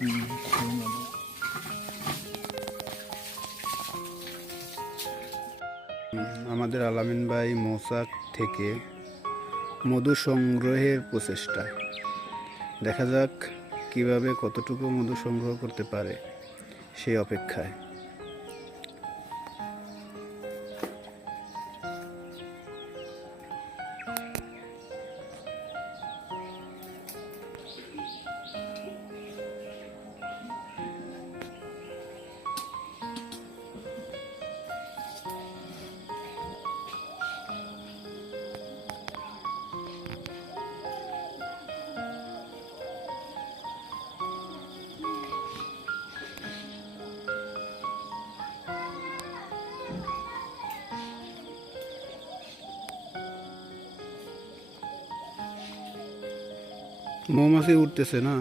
আমাদের আলামিন ভাই মৌসাক থেকে মধু সংগ্রহের প্রচেষ্টা। দেখা যাক কীভাবে কতটুকু মধু সংগ্রহ করতে পারে সেই অপেক্ষায়। মৌমাছি উঠতেছে না।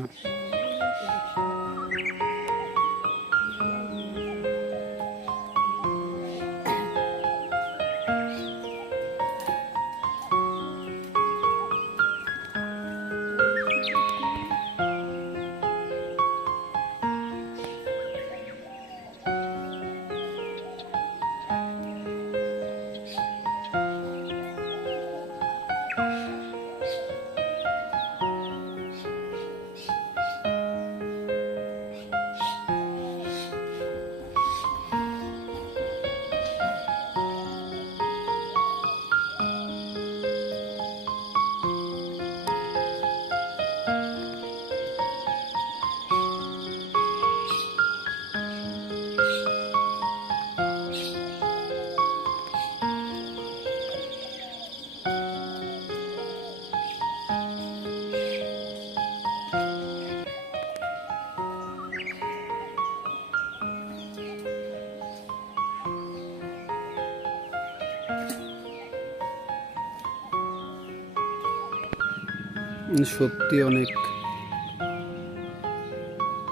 সত্যি অনেক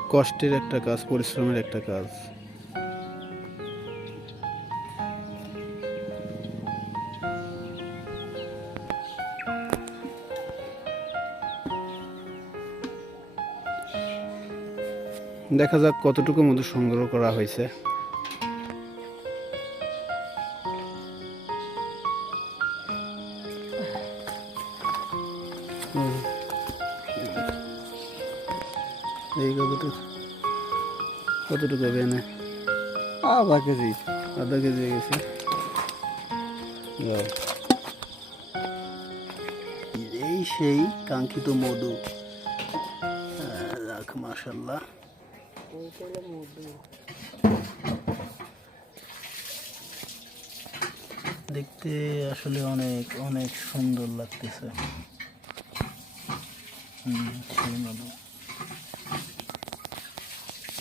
কষ্টের একটা কাজ, পরিশ্রমের একটা কাজ। দেখা যাক কতটুকু মধু সংগ্রহ করা হয়েছে। এই কতটুকু কতটুকু হবে এনে? আধা কেজি আধা কেজি গেছে। এই সেই কাঙ্ক্ষিত মধু। যাক মাশাল্লাহ দেখতে আসলে অনেক অনেক সুন্দর লাগতেছে। হুম সেই মধু